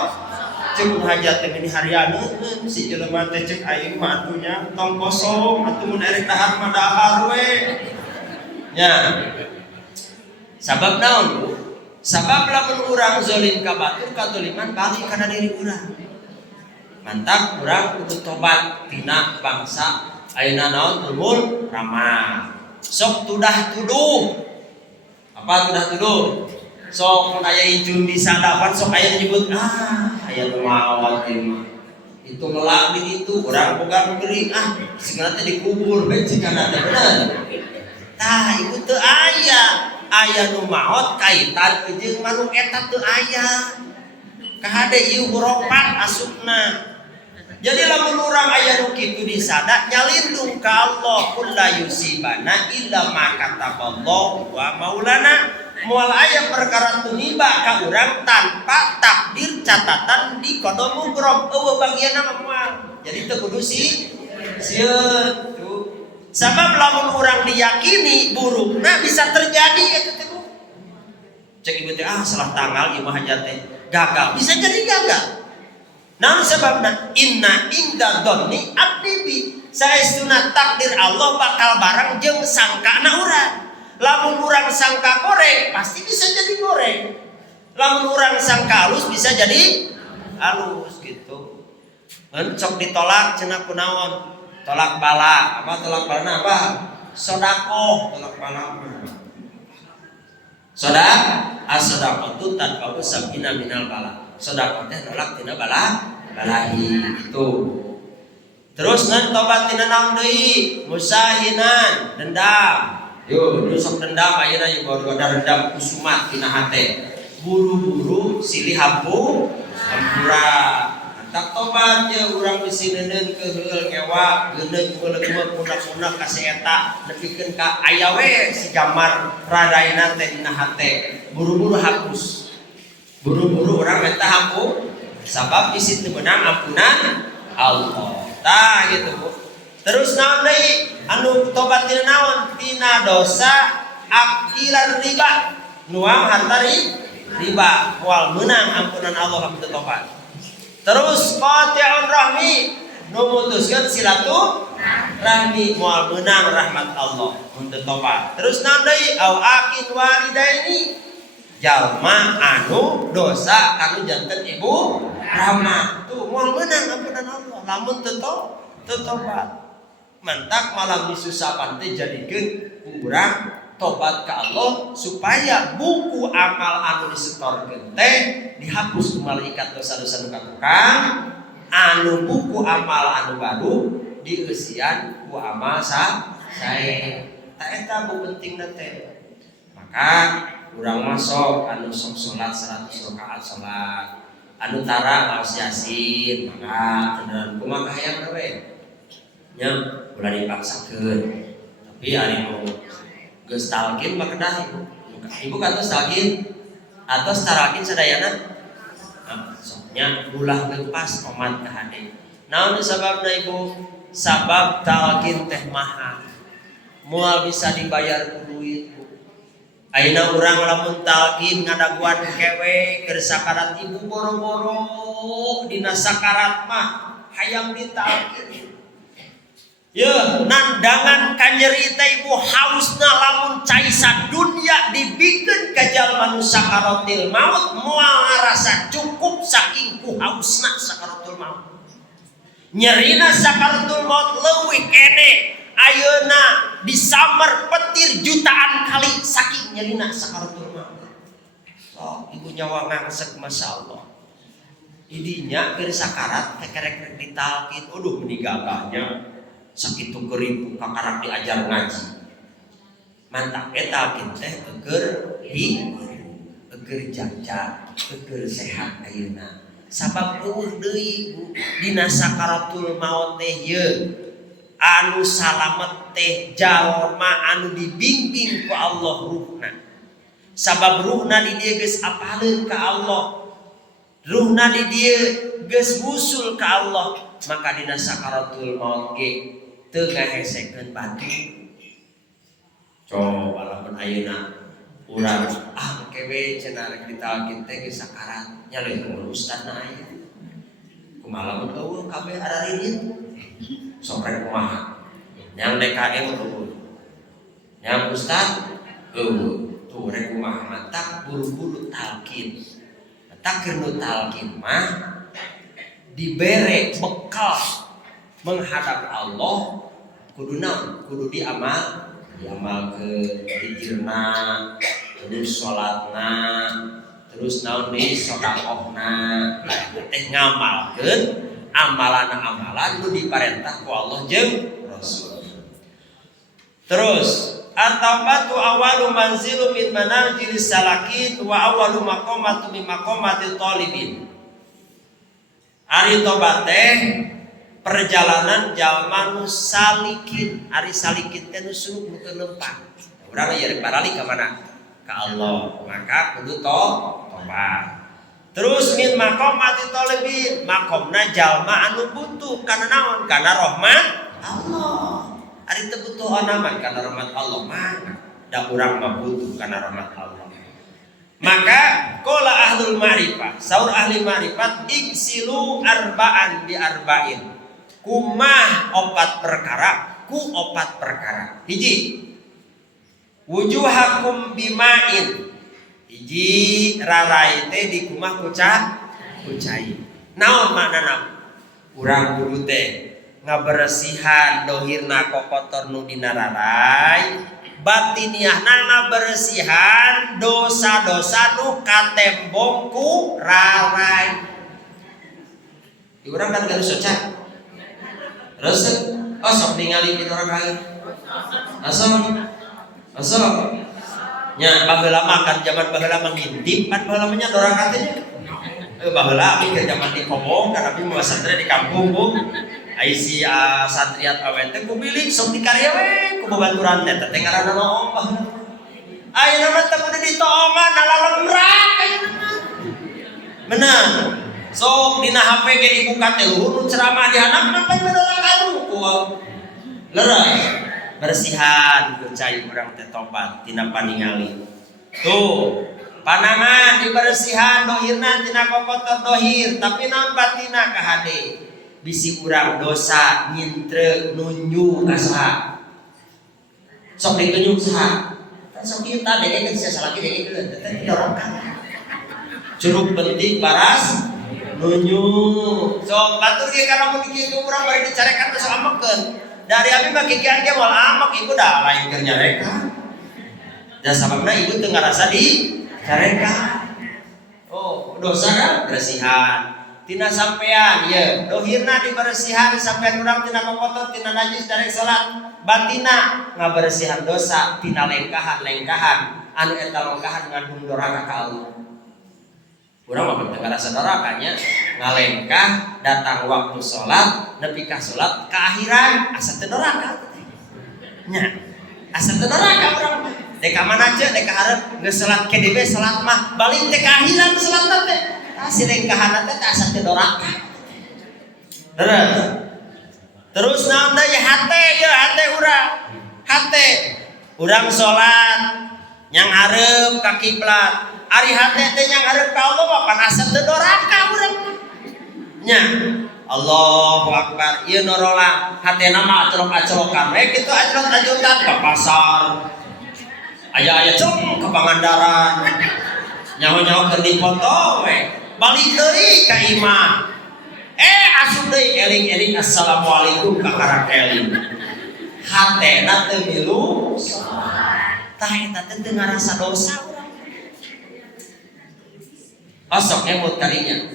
cek hajat teh ini harianeun si jelema teh cek aing mah atunya tong kosong atuh mun erek dahar mah dahar we. Nya. Sabab naon Bu? Sabab lamun urang zalim ka batur katoliman balik kana diri urang. Mantap urang kudu tobat tina bangsa ayeuna naon tulmul ramah. Sok tudah tuduh. Apa tudah tuduh? Sok mun aya injun di sadapan sok aya nyebut aya nu mawat ieu mah. Itu ngelak di ditu urang boga nu geuring singana teh dikubur bae cikana teh bener. Tah ieu teu aya nu maot kaitan jeung manuk eta teu aya. Kahade ieu huropat asupna. Jadi lamun urang aya nu kitu disada nyalindung ka Allah kullu yusibana illa ma kataballahu wa maulana. Moal aya perkara tuniba ka urang tanpa takdir catatan di kodom mugrab eueuh bagianna mah moal. Jadi teu kudu sieun tuh. Sabab lamun urang diyakini burukna bisa terjadi eta teh Bu. Cek ibu teh salah tanggal ieu mah hajat teh gagal. Bisa jadi gagal. Namun sebabna inna inda dhanni abdi bi saestuna takdir Allah bakal barang jeung sangkana urang. Lamun urang sangka goreng pasti bisa jadi goreng. Lamun urang sangka halus bisa jadi halus gitu. Sok ditolak cenah kunaon? Tolak bala. Apa tolak balana apa? Sedekah tolak bala. As-sadaqatu tanfa'u sab'ina minal bala. Sedekah teh nolak tina balahi itu. Terus ngan tobat tina naon deui? Musahinan, dendam. Yo, sok dendam ayeuna ieu goda dendam kusumat tina hate. Buru-buru silih hampura. Tak tobat je urang bisi neuneun ke heul ngewa, geuneung geuleug punak-punak ka si eta nepikeun ka aya we si gambar radaina teh dina hate. Buru-buru hapus. Buru-buru urang minta hampur sabab bisi teu meunang ampunan Allah. Tah gitu Bu. Terus naon deui? Anu tobat tina naon? Tina dosa akilan riba. Nuang harta riba. Moal meunang ampunan Allah lamun teu tobat. Terus qati'un rahmi, nu mutuskeun silaturahmi moal meunang rahmat Allah mun teu tobat. Terus naon deui? Au aqin walidaini. Jalma anu dosa kanu janten ibu rahmat. Tuh moal meunang ampunan Allah lamun teu tobat. Mantak malam disusapan teh jadikeun urang tobat ka Allah supaya buku amal anu disetorkeun teh dihapus ku malaikat dosa-dosa nu katukang anu buku amal anu baru dieusian ku amal sae. Ta eta bu pentingna teh. Maka urang masuk anu sok salat 100 rakaat salat anu tara maos yasin maka beneran kumaha hayang we nya ulah dipaksakeun Iya anu geus talqin mah kedah ibu kantos talqin atau talqin sadayana soknya ulah lepas omat ka hade. Naon sababna ibu? Sabab talqin teh mahal. Moal bisa dibayar ku duit. Ayeuna urang lamun talqin ngadaguan kewe keur sakarat ibu boro-boro dina sakarat mah hayang ditalqin. Ya, nandangan kanyerita ibu hausna lamun caisa dunya dibikeun ka jalma nu sakaratul maut moal ngarasa cukup saking ku hausna sakaratul maut. Nyerina sakaratul maut leuwih kene ayeuna disamar petir jutaan kali saking nyerina sakaratul maut. So, ibu nyawa ngangsek masyaallah. Didinya keur sakarat kerek ditalqin, aduh menigagahnya sakitu keribu kakarak diajar ngaji. Mantap eta teh eger jajan, eger sehat ayeuna. Sabab eueuh deui Bu dina sakaratul maut teh ye anu salamet teh jalma anu dibimbing ku Allah ruhna. Sabab ruhna di dieu geus apaleun ka Allah. Ruhna di dieu geus usul ka Allah, maka dina sakaratul maut ge teu ngahesekeun batu. Coba lamun ayeuna urang kewe cenah rek ditalqin teh geus sakarat nya leuwih ku ustadna aya. Kumaha lamun eueuh kabeh ada ridit. Sok rek kumaha? Yang DKM eueuh. Yang ustad eueuh. Tuh rek kumaha matak buru-buru talqin. Tak keur talqin mah dibere bekal menghadap Allah kudu naon? Kudu diamal ke hijirna, terus sholatna, terus naon deui sedekahna, teh ngamalkeun amalan-amalan nu diparentah ku Allah jeung Rasul. Terus at-taubatu awalu manzilu min manazilis salakin wa awalu maqamatu min maqamatil talibin. Ari tobat teh perjalanan jalma nu salikin. Ari salikin teh nu suluk nu keuneupan. Urang aya parali ka mana? Ka Allah. Maka kudu tobat. Terus min maqamatil talibin, maqamna jalma anu butuh kana naon? Kana rahmat Allah. Ari teu butuh onaman kana rahmat Allah mana da urang mah butuh kana rahmat Allah. Maka qala ahlul ma'rifah, saur ahli ma'rifat iksilu arba'an bi arba'in. Kumah opat perkara ku opat perkara. Hiji wujuhakum bima'in. Hiji rarai teh dikumah ku cai. Naon maknana? Urang kudu teh ngaberesihan dohirna kokotor nu dina rarai, batiniahna ngaberesihan dosa-dosa nu katembong ku rarai. Di urang kan geus soca. Resep sok ningali di orang lain. Asal. Nya baheula makan zaman baheula mangintip kan baheula nya dorang katanya. Baheula mikir zaman di Kobong kan tapi mau santri di kampung Bu. Ai si santriat awewe teh ku bilik sok dikarya we ku babaturan teh teh ngaranna naon bah. Ayeuna mah teh kudu ditoongan alalemrak ayeuna mah. Menang. Sok dina HP ge dibuka teh luhur nu ceramah di handap teh beneran kadu ku. Leres. Bersihan ku cai urang teh tobat tina paningali. Tuh, panangan dibersihan dohirna tina kokotor dohir tapi naon batina ka hade. Bisi urang dosa nyintre nunjuk asa sok ditunjuk saha sok kieu teh dege geus salah lagi dege teh dorongkan curug penting paras nunjuk sok batur ge kana mun kieu urang bari dicarekan geus amekeun dari abi mah kikian ge moal amek ibu dah lain keur nyareka da sababna ibu teu ngarasa dicarekan. Oh dosa kan bersihan tina sampean ya dohirna dibersihan sampean urang tina kokotor tina najis dari salat batina ngabersihan dosa tina lengkahan anu eta lengkahan ngandung doraka ka Allah. Urang mah teu ngarasa doraka nya ngalengkah datang waktu salat nepi ka salat ka akhiran asa teu doraka nya asa teu neraka urang. Dek ka mana aja, dek ka hareup geus salat KDB salat mah balik teh ka akhirat salatna teh. Sileng kahana teh asa teu neraka. Terus naon deui hate urang. Hate urang salat nyang hareup ka kiblat. Ari hate teh nyang hareup ka Allah mah pan asa teu neraka urang. Nya Allahu Akbar, ieu norolang hatena mah acolok-acolokan we kitu ajrot-ajrotan ka pasar. Aya cung ka Pangandaran. Nyaho-nyaho keur dipoto we. Balik deui ka imah. Asup deui eling-eling assalamualaikum ka karang eling. Hatena teu milu tah eta teh teu ngarasa dosa urang. Osok emut kalinya.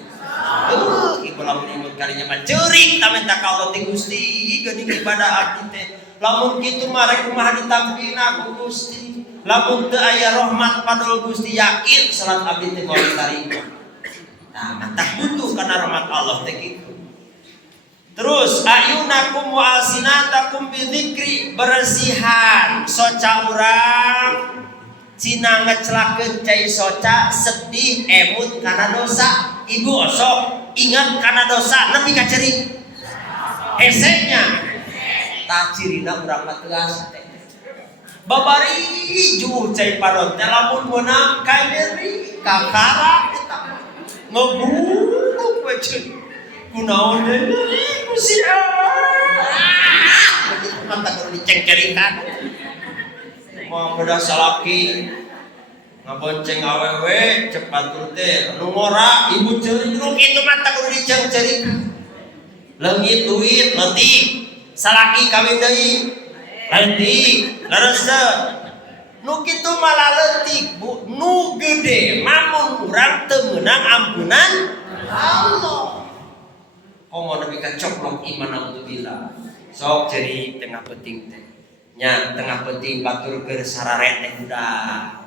Ibu lamun imut kalinya mah ceurik tamenta ka Allah ti Gusti geuning ibadah abdi teh. Lamun kitu mah rek kumaha ditampina ku Gusti. Lamun teu aya rahmat padul Gusti yakin salat abdi teh moal tarima. Nah, mata butuh kana rahmat Allah teh kitu. Terus ayunakum wa alsinatakum bidzikri bersihan soca urang cina ngecelakeun cai soca sedih emut kana dosa. Ibu osok ingat kana dosa nepi ka ceurik hesenya tah cirina urang mah teu asa teh babari juh cai padon teh lamun meunang kaimeri kakara eta ngebuk we ceuk kunaon deui ku si begitu mah tak kudu dicengcerikan moal budak salaki ngabonceng awewe cepat teh anu ngora ibu ceurik nu kitu mah teh kudu diceng-cerikan. Leungit duit leutik salaki kawin deui leutik lereseuh nu kitu mah leutik Bu nu gede mamun urang teu meunang ampunan Allah. Komo nepi ka coplok iman alhamdulillah. Sok ceri tengah penting teh nya tengah penting batur keur sarare teh budak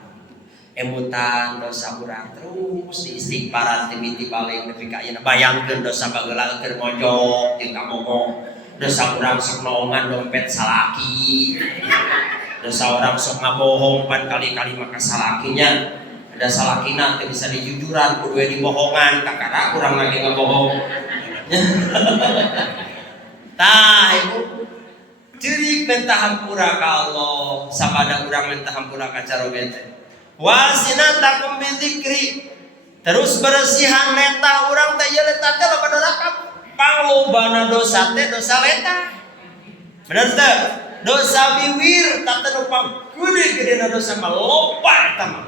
emutan dosa urang terus diistighfaran timiti balik nepi ka ayeuna bayangkeun dosa bageula keur mojok jeung kamogok dosa urang sok naongan dompet salaki dosa urang sok ngabohong pan kali-kali maka salakinya ada salakina teh bisa dijujuran kudu we dibohongan kakara urang lagi ngabohong tah ibu ceurik minta hampura ka Allah sabada urang minta hampura ka caroget teh wasinatakum bidzikri terus bersihan leta urang teh ieu leta teh loba neraka panglobana dosa teh dosa leta bener teh dosa biwir teh nu gede-gedena dosa mah loba eta mah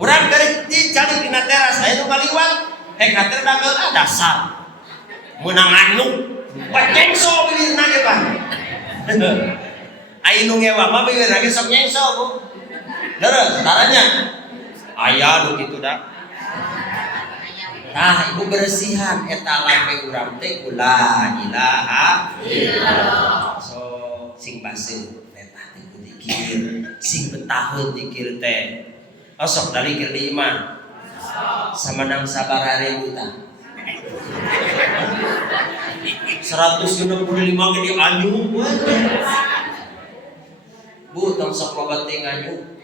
urang keur dicari dina teras aya nu ngaliwat hek hater dageul dasar meunang anu pacengso biwirna ge Pak aya nu ngewa mah biwirna ge sok nyengso Bu. Terus caranya aya nu kitu dah. Nah, ibu bersihan eta lambe urang teh la ilaha illallah. So sing baseuh eta teh dikir, sing betaheun dikir teh. Osok dari keur di imah. Samanang sabaraha buta. 165 gede anjung Bu tong sok loba teh nganyung.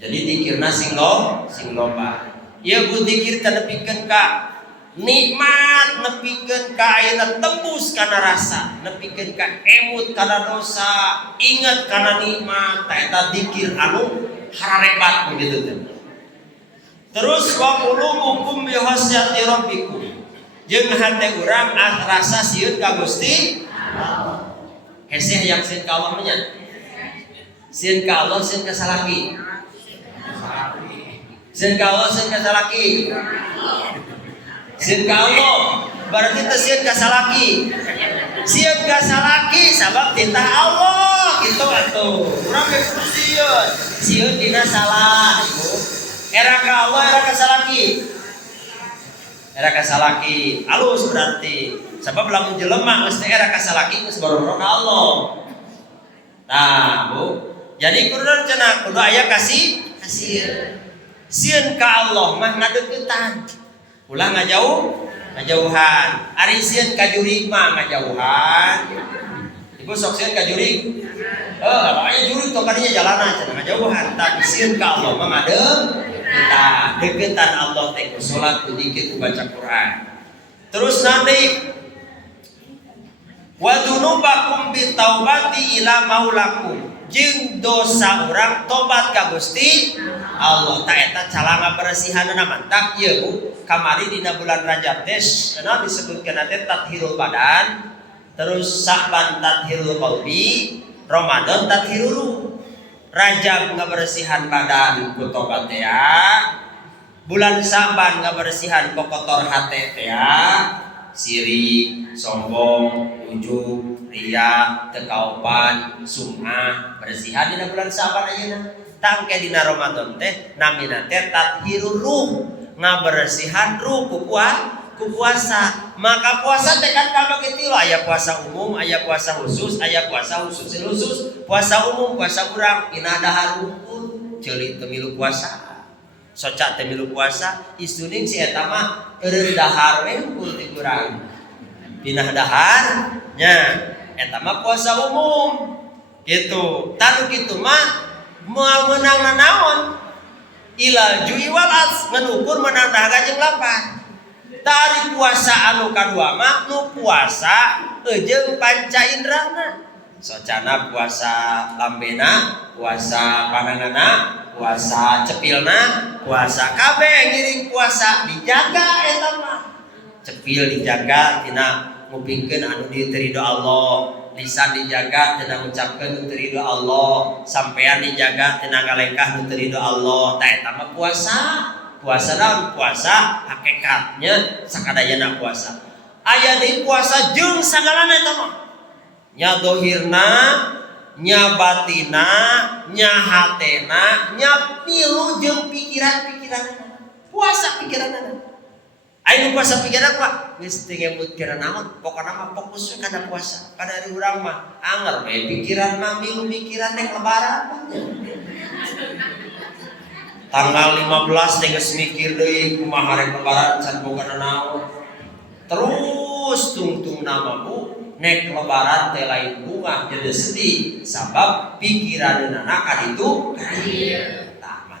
Jadi dikirna sing loba. Ieu Bu dikir teh nepikeun ka nikmat, nepikeun ka ayeuna tembus kana rasa, nepikeun ka emut kana dosa, ingat kana nikmat, eta dikir anu hararebat begitu teh. Terus wa qulubukum bi khasyati rabbikum. Jeung hate urang rasa sieun ka Gusti Allah. Hese yang sieun ka Allah nya. Sieun ka Allah, sieun ka salaki. Sieun ka Allah, sieun ka salaki. Sieun ka Allah berarti teh sieun ka salaki. Sieun ka salaki sabab titah Allah kitu atuh. Urang geus sieun. Sieun dina salah, Ibu. Era ka Allah, era ka salaki. Era ka salaki. Alus berarti sabab lamun jelema geus teh era ka salaki geus baroro ka Allah. Nah, Bu. Jadi kudu cenah kudu aya kasih sieun ka Allah mah ngadeuketan. Ulah ngajauhan. Ari sieun ka jurig mah ngajauhan. Ibu sok sieun ka jurig. Aya jurig tong kadinya jalanan cenah ngajauhan tak disieun ka Allah mah ngadeg. Kita deketan Allah teh ku salat ku zikir ku baca Quran. Terus nanti wa dzunubakum bitaubati ila maulakum. Jeung dosa urang tobat ka Gusti Allah. Ta eta calanga beresihanna mantak ieu Bu. Kamari dina bulan Rajab teh cenah disebutkeun teh tathirul badan, terus Sa'ban tathirul qalbi, Ramadan tathirul ruh. Rajab ngaberesihan badan ku tobat teh bulan Sa'ban ngaberesihan ku kotor hate teh sirik, sombong, ujub, riya, tekaupan, sum'ah, beresihan dina bulan Sa'ban ayeuna. Tangke dina Ramadan teh namina teh tathirul ruh, ngaberesihan ruh ku puasa. Maka puasa teh kan kabeh tilu, aya puasa umum, aya puasa khusus, aya puasa khusus. Puasa umum puasa urang pina dahar rumpun, ceuli teu milu puasa. Soca teh milu puasa, istuning si eta mah eureun dahar we hungkul ti urang. Pinah dahar nya eta mah puasa umum. Gitu. Tanu kitu mah moal meunang nanaon? Ilal ju'i wal ats, ngan ukur meunang dahaga jeung lapar. Tari puasa anu kadua mah nu puasa jeung panca indrana. Socana puasa lambena, puasa pandanganna, puasa cepilna, puasa kabeh ngiring puasa dijaga eta mah. Cepil dijaga tina ngupingkeun anu diterima Allah, lisan dijaga tina ngucapkeun nu ridho Allah, sampean dijaga tina ngalengkah nu ridho Allah. Ta eta mah puasa. Puasa naon? Puasa hakikatnya sakadayana puasa. Aya deui puasa jeung sagalana eta mah. Nya dohirna, nya batina, nya hatena, nya pilu jeung pikiran-pikiranna. Puasa pikiranna. Ayo puasa pikiran Pak, geus teu ngebutkeun naon, pokona mah fokus kana puasa. Kada ari urang mah anger we pikiran mah milu pikiran nek lebaran. Tanggal 15 teh geus mikir deui kumaha rek lebaran can boga naon. Terus tungtung nama Bu, nek lebaran teh lain bunga jadi sedih sabab pikiranna ka ditu.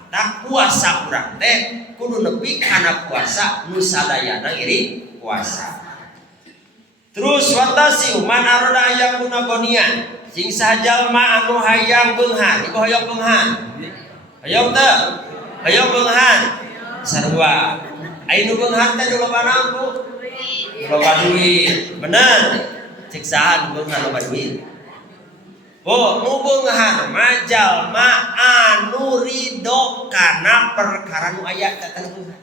Tah puasa urang teh kudu nepi kana puasa nu sadayana iri puasa. Terus watasi man arada ayakuna gonian sing sajalma anu hayang beunghar, ieu hoyong beunghar. Hayong teu? Hayong beunghar. Sarua. Aya nu beunghar teh loba naon Bu? Loba duit. Bener. Cek saha nu beunghar loba duit? Oh, nu beunghar mah jalma anu ridho kana perkara nu aya teh beunghar.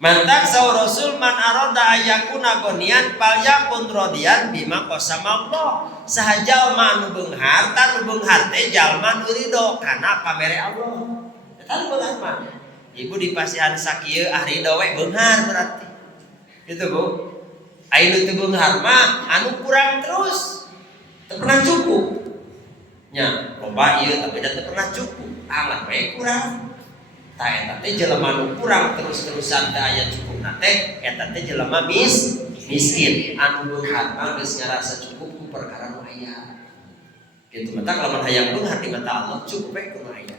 Mantak saur Rasul man arada ayakuna gonian falyakun radiyan bima qasama Allah. Saha jalma anu beunghar, tan nu beunghar teh jalma nu ridho kana pamere Allah. Eta nu beunghar mah. Ibu dipasihan sakieu ah ridho we beunghar berarti. Gitu Bu. Aya nu teu beunghar mah anu kurang terus. Teu pernah cukup. Nya, loba ieu tapi teu pernah cukup. Alah we kurang. Ta eta teh jelema nu kurang terus-terusan teh aya cukupna teh eta teh jelema miskin. Anu beunghar mah geus ngarasa cukup ku perkara nu aya. Kitu mah lamun hayang beunghar di mata Allah cukup we ku aya.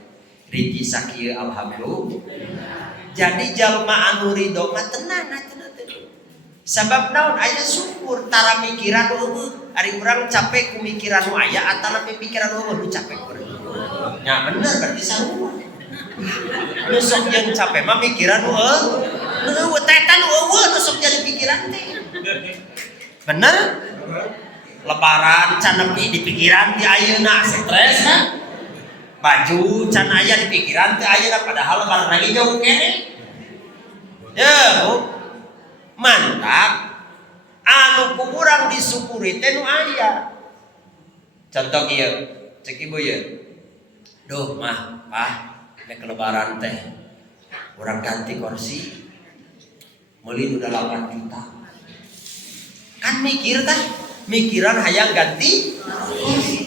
Riji sakieu alhamdulillah. Jadi jalma anu ridho mah tenang teh. Sabab naon aya syukur tara mikiran eueuh. Ari urang capek ku mikiran nu aya atana pikiran eueuh nu capek urang. Nya bener berarti sarua. Nu sok yang capek mah mikiran nu eueuh teh nu eueuh nu sok jadi pikiran teh. Bener? Lebaran can nepi di pikiran ti ayeuna stres kan? Baju can aya di pikiran teh ayeuna padahal lebaran lagi jauh kene. Ya, Bu. Mantap anu ku urang disyukuri teh nu aya. Contoh ieu, cek ibu ieu. Duh mah, Pak, nek lebaran teh urang ganti kursi. Meuli udah 8 juta. Kan mikir tah, mikiran hayang ganti kursi.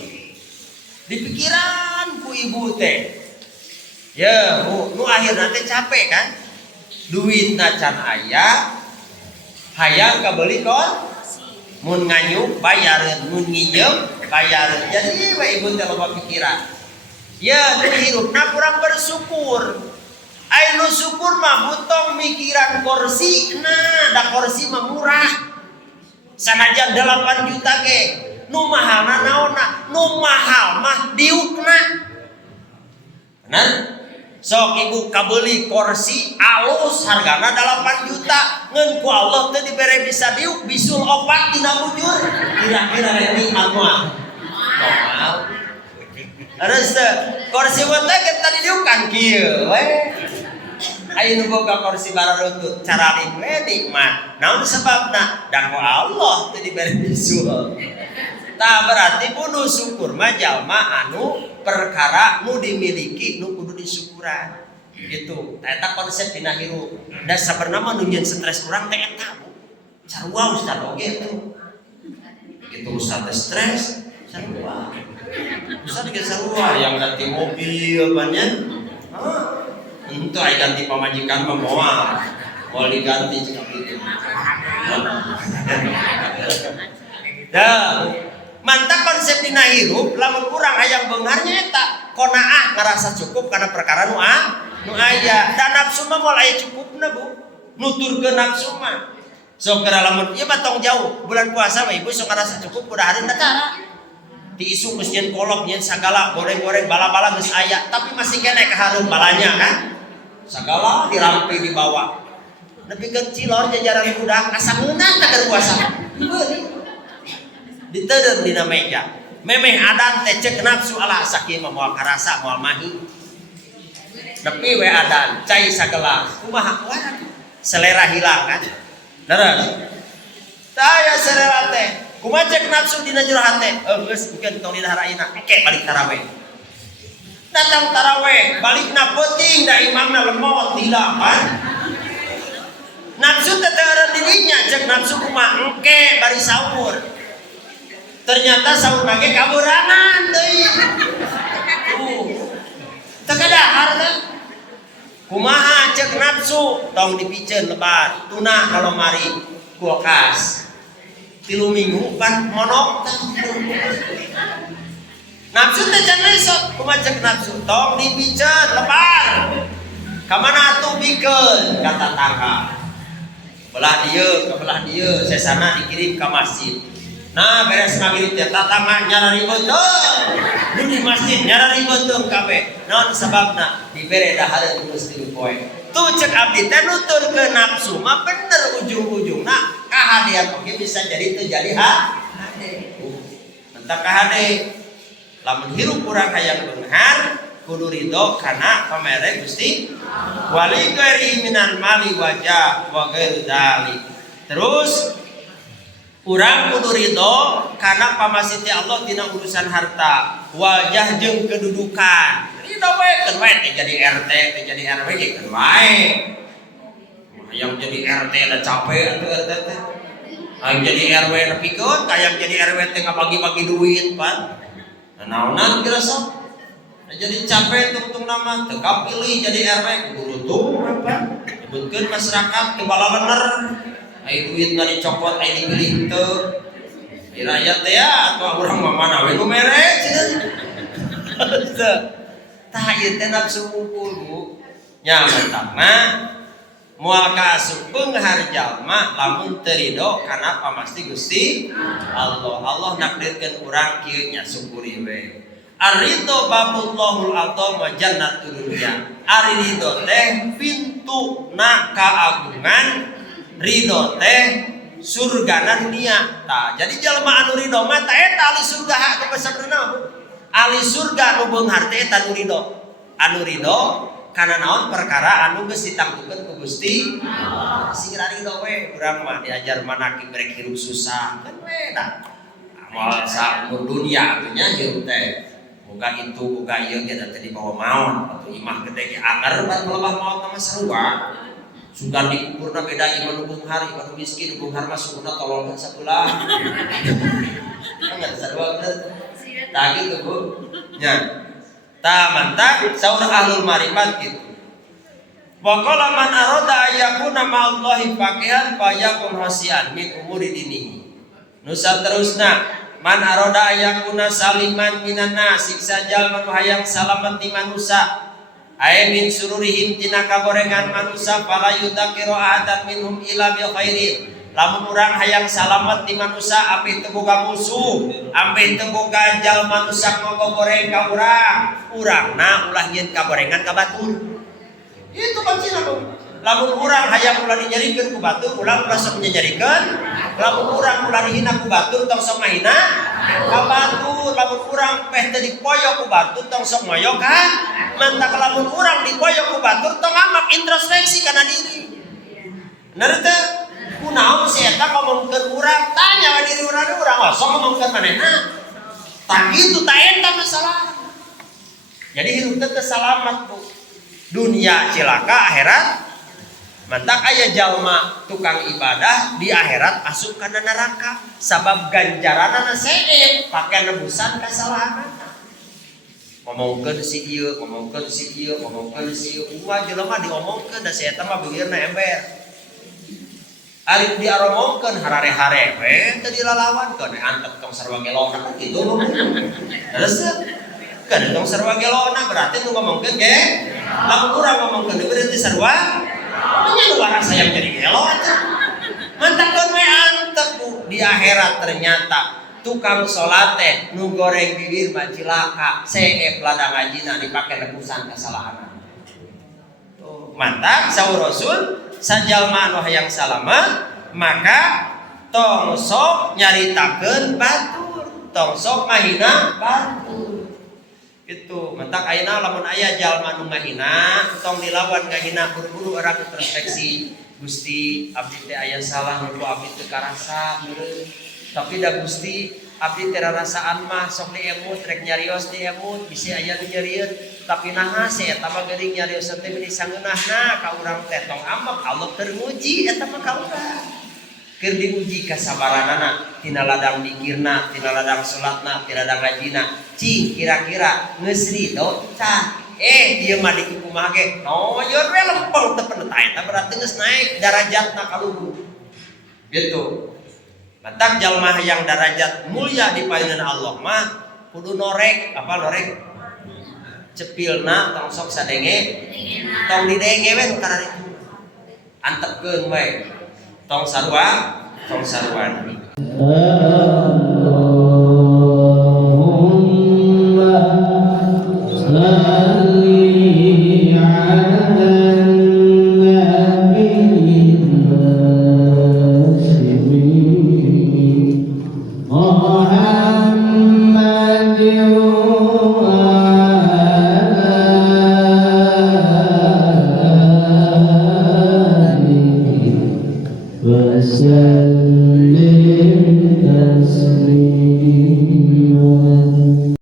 Di pikiran ku ibu teh. Ya, Bu, nu akhirna teh capek kan? Duitna can aya, hayang kabeli mun nganyuk bayareun, mun nginjem bayareun. Jadi we ibu teh loba pikiran. Ya, nu hirupna kurang bersyukur. Anu syukur mah butong mikiran kursi. Nah, da kursi mah murah. Sanajan 8 juta ge. Nu mahalna naonna? Nu mahal mah diukna. Benar? Sok ibu kabeli kursi alus hargana 8 juta. Ngeun ku Allah teh dibere bisa diuk bisul opat tina bujur. Kira-kira nikmat moal. Moal. Harus kursi weteh kita didiukan kieu we. Aya nu boga kursi bararuntut caraling we nikmat. Naon sebabna? Da ku Allah teu dibere bisul. Tah berarti kudu syukur mah jalma anu perkara nu dimiliki nu kudu disyukuran. Gitu. Eta konsep dina hirup. Da sabenerna mah nu nyieun stres urang teh eta Bu. Sarua ustaz oge tuh. Gitu ustaz stres sarua. Ustaz ge sarua yang ganti mobil banyak. Itu aya ganti pamajikan mah moal diganti cek kitu. Dah, mantap konsep dina hirup lamun urang hayang beungarnya eta qanaah ngarasa cukup karena perkara nu aya. Dan nafsu mah moal aya cukupna Bu. Nuturkeun nafsu mah. Sok gara lamun ieu mah tong jauh bulan puasa mah ibu sok ngarasa cukup kudu hari cara. Di isu geus nyeun kolok nyeun sagala goreng-goreng bala-bala geus aya tapi masih kene kahareup balanya kan. Sagala dirampi dibawa. Nepikeun cilor jajaran budak asa meunang teh keur puasa. Diteureun dina meja. Memeh adan teh ceuk nafsu alah sakieu mah moal karasa moal mahi. Nepi we adan cai sagelas. Kumaha wae? Selera hilang kan? Leres. Tah ya selera teh. Kumaha cek nafsu dina jero hate? Geus engkeun tong didahar ayeuna. Engke balik tarawih. Datang tarawih, balikna peuting da imamna lemot dilapan. Nafsu teh teureun dirinya cek nafsu kumaha engke bari sahur. Ternyata sahur ge kaburangan deui. Teu kadahar teh. Kumaha cek nafsu tong dipiceun lebar, tuna ka lomari kulkas. 3 minggu kan monok. Nafsu teh can lesot, kumaha cek nafsu tong dipiceun lebar. Ka mana atuh bikeun ka tatangga. Belah dieu ka belah dieu, sesana dikirim ka masjid. Nah beres maghrib teh tatangga nyarari beuteung. Nu di masjid nyarari beuteung kabeh. Naon sababna? Dibere dahareun geus 3 poe. Tuh cek abdi teh nuturkeun nafsu mah bener ujung-ujungna kahadean oge bisa jadi teu jadi hade. Mentak kahade. Lamun hirup urang hayang beunghar kudu ridho kana pamere Gusti wali ghairi minal mali wajah wa ghairu dzalik. Terus urang kudu ridho kana pamasiti Allah dina urusan harta, wajah jeung kedudukan. Ridho we keun wae teh jadi RT, teh jadi RW ge keun wae. Hayang jadi RT da capek atuh RT teh. Hayang jadi RW nepikeun, hayang jadi RW teh ngabagi-bagi duit pan. Naonan kira sok. Jadi capek tungtung nama teu kapilih jadi RW kudu rutung apa? Nyebutkeun masyarakat teu bala bener. Ai duit na dicopot ai dipilih teu. Di rakyat teh ya atuh urang mah mana we nu mere cenah. Tah ieu teh nafsu ngumpul Bu. Nya mantapna moal kaasup beunghar jalma lamun teu ridho kana pamasti Gusti Allah. Allah nakdirkeun urang kieu nya syukuri we. Ar-ridho babullahul atom wa jannatul dunya. Ari ridho teh pintuna kaagungan, ridho teh surgana dunia. Tah jadi jalma anu ridho mah tah eta ahli surga hak teh sabenerna Bu. Ahli surga nu beunghar teh eta nu ridho. Anu ridho kana naon perkara anu geus ditanggukeun ku Gusti Allah. Sigira ridho we urang mah diajar manaki brek hirup susah kan we tah. Moal saumur dunia atunya hirup teh. Boga itu boga ieu ge teh dibawa maot atuh imah gede ge anger ban melebah maot mah sarua. Sugan dikukurna beda iman nu beunghar iman nu miskin nu beunghar mah sukurna tolol ka sabelah. Enggak sarua bener. Tah gitu Bu. Nya. Tah mantap saur ahlul marifat gitu. Wa qala man arada ayyakuna ma'allahi faqihan fa yakun hasian min umuri dinihi. Nusa terusna man aroda ayakuna saliman minan nas siksa jalma nu hayang salamet ti manusa ay min sururihim tina kagorengan manusa fala yudakiru ahadan minhum ila bi khairin. Lamun urang hayang salamet ti manusa ampih teu boga musuh, ampih teu boga jalma nu sak ngogoreng ka urangna ulah nyieun kagorengan ka batur. Itu pancina lamun urang hayang ulah dinyarikeun ku batur ulah sok nyarikeun. Lamun urang ulah dihina ku batur tong sok ngahina ka batur. Lamun urang peh teu dipoyo ku batur tong sok moyo ka mantak. Lamun urang dipoyo ku batur tong amak introspeksi kana diri. Bener teu? Kunaon si eta ngomongkeun urang? Tanya ka diri urang sok ngomongkeun manehna. Tah kitu tah eta masalah. Jadi hirup teh selamat Bu. Dunia cilaka, akhirat mantak aya jalma tukang ibadah di akhirat asup kana neraka sabab ganjaranana seueur pake nebusan kasalahanana. Ngomongkeun si ieu, ngomongkeun si ieu, ngomongkeun si ieu, ulah jelema diomongkeun da si eta mah beungeurna ember. Ari diaromongkeun harare-hare we teu dilalawankeun antep tong sarua gelona kan kitu nu. Terus kan tong sarua gelona berarti nu ngomongkeun ge lamun urang ngomongkeun berarti sarua nya luar saya jadi gelo atuh. Mantakkeun we antep Bu di akhirat ternyata tukang salat teh nu goreng bibir mah cilaka seep ladang ngajina dipake nebusan kasalahan. Tuh mantap saur Rasul sajalma anu hayang salamet maka tong sok nyaritakeun batur, tong sok ngahina batur. Gitu. Mentak ayeuna lamun aya jalma nu ngahina tong dilawan ngahina buru-buru urang introspeksi. Gusti abdi teh aya salah nu abdi teu karasa meureun. Tapi da Gusti abdi teh rarasaan mah sok diemut rek nyarios diemut bisi aya nu nyarieun. Tapi naha si eta mah geuning nyarios teh meni sangeunahna ka urang teh tong amak Allah keur nguji eta mah ka urang. Keur diuji kasabaranana tina ladang mikirna, tina ladang salatna, tina ladang ngajina. Cing kira-kira geus ridho tah. Ieu mah dikumaha ge. Noyon we lempeng teu peunet eta berarti geus naik darajatna ka luhur. Gitu. Mantak jalma yang darajat mulia di paeunan Allah mah kudu norek, apa norek? Cepilna tong sok sadenge, tong didenge we nu kana ditu. Antepkeun we. Tong saruan. وسلم